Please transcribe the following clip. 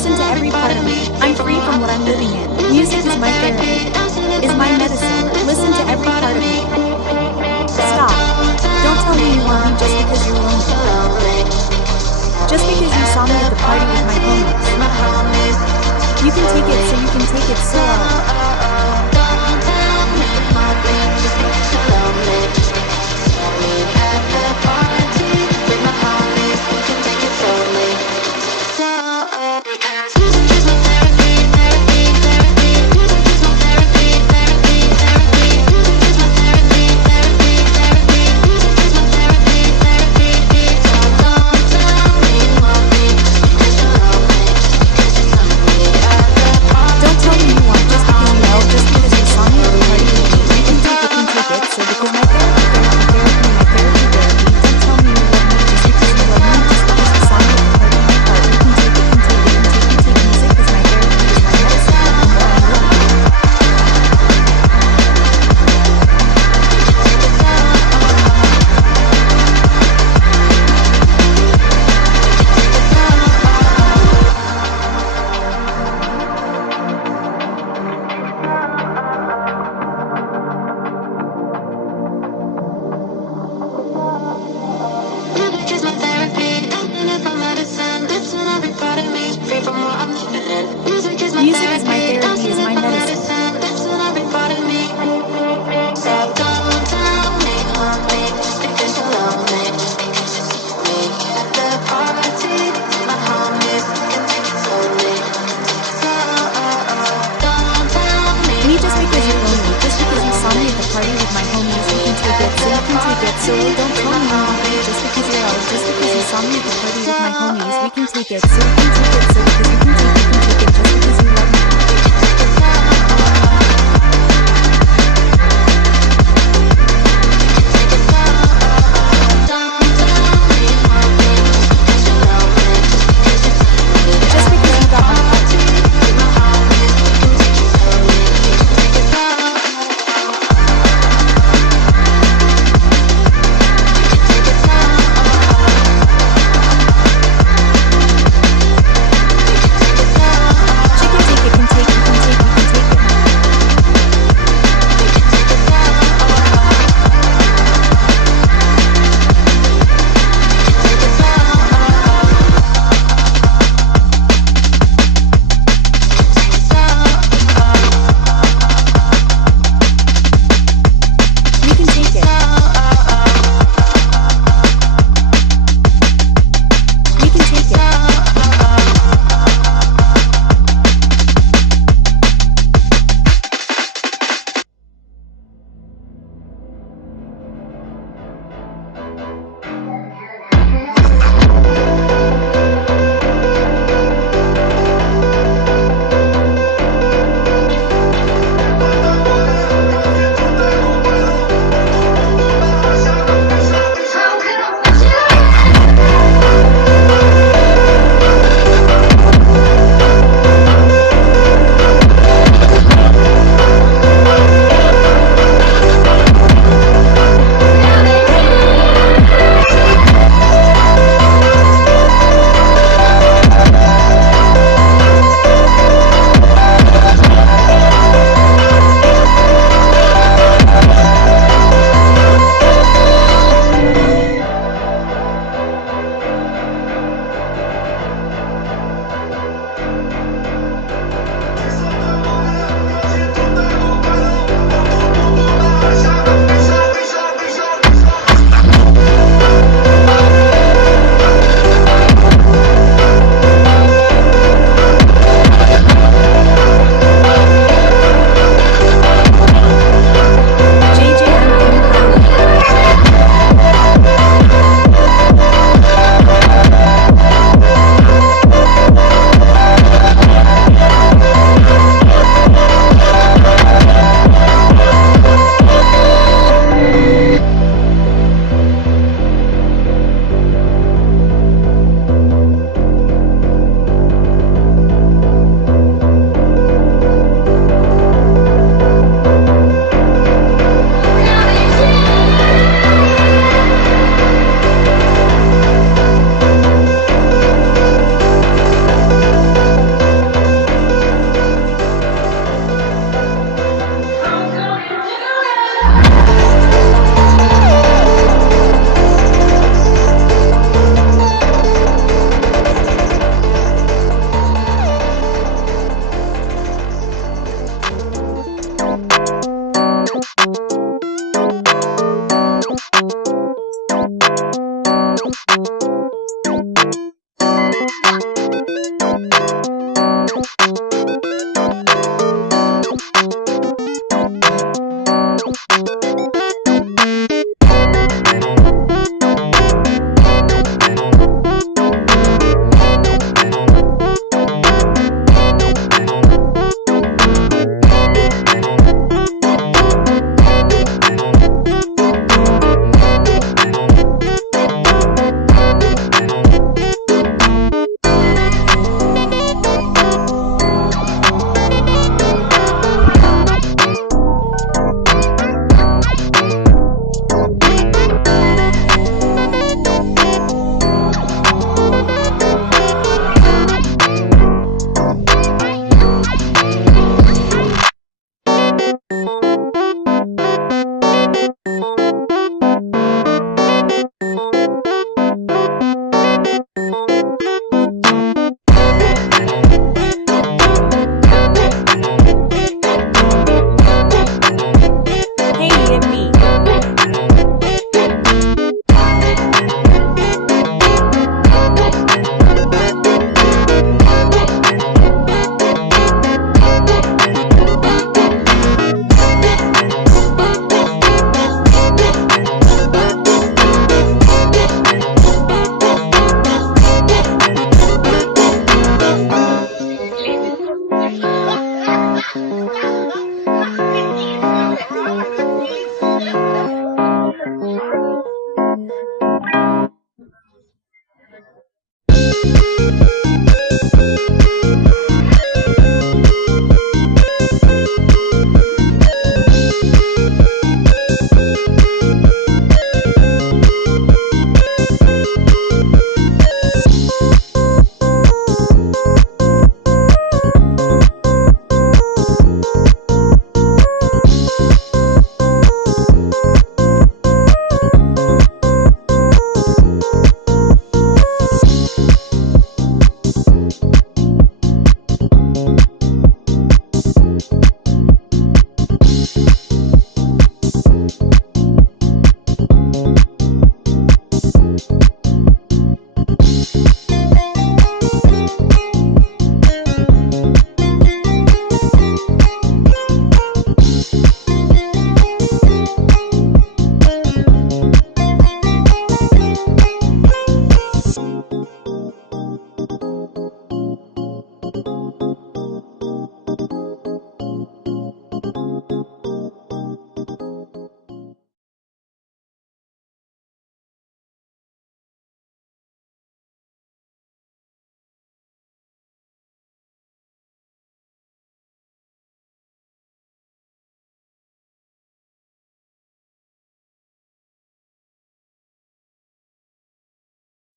Listen to every part of me. I'm free from what I'm living in. Music is my therapy, is my medicine. Listen to every part of me. Stop. Don't tell me you want me just because you're lonely. Just because you saw me at the party with my homies. You can take it so you can take it slow. Music is my therapy, is my medicine. Me just because you're lonely, just because you saw me at the party with my homies, you can take it, so you can take it, so don't tell me you just because you're out, just because you saw me at the party with my homies, we can take it, so you can take it, so because you can take it, just because you love me.